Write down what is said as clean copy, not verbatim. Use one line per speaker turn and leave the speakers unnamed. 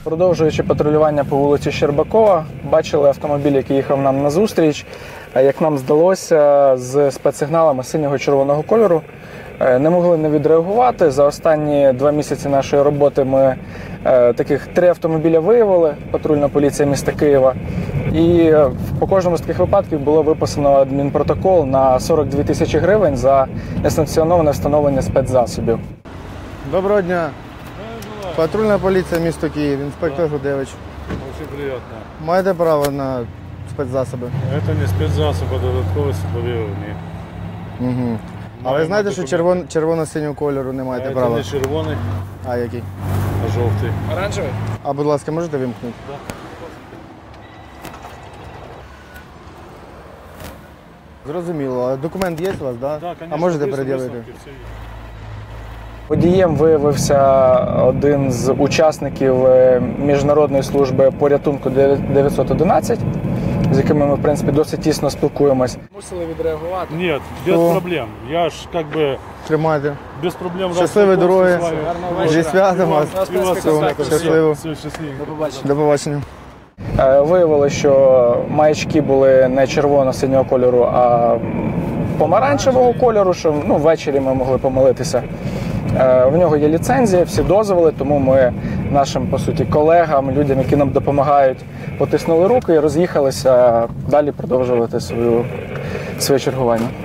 Продовжуючи патрулювання по вулиці Щербакова, бачили автомобіль, який їхав нам назустріч. Як нам здалося, з спецсигналами синього-червоного кольору. Не могли не відреагувати. За останні 2 місяці нашої роботи ми таких 3 автомобіля виявили, патрульна поліція міста Києва. І по кожному з таких випадків було виписано адмінпротокол на 42 тисячі гривень за несанкціоноване встановлення спецзасобів.
Доброго дня. Патрульна поліція міста Київ, інспектор Гудевич.
Очень приятно.
Маєте право на спецзасоби?
Это не спецзасоб, а додаткове судовірування.
Угу. А ви знаєте, що червоно-синього кольору не маєте
Це
права?
не червоний,
А який?
а жовтий.
Оранжевий?
А, будь ласка, можете вимкнути?
Да.
Зрозуміло. А документ є у вас, да?
Да,
А можете
висновки,
пред'явити?
все є.
Водієм виявився один з учасників міжнародної служби порятунку 911, з якими ми, в принципі, досить тісно спілкуємось. Мусили відреагувати.
Нет, без
Що?
проблем. Я ж как бы
Тримайте.
без проблем.
Щасливої дороги.
Гарного
Зі
вечора.
святом вас.
І вас
Все, щасливо.
Все, щасливо.
До побачення.
До побачення.
Виявили, що маячки були не червоно-синього кольору, а помаранчевого кольору, що ввечері ми могли помилитися. В нього є ліцензія, всі дозволи, тому ми нашим, по суті, колегам, людям, які нам допомагають, потиснули руки і роз'їхалися далі продовжувати своє чергування.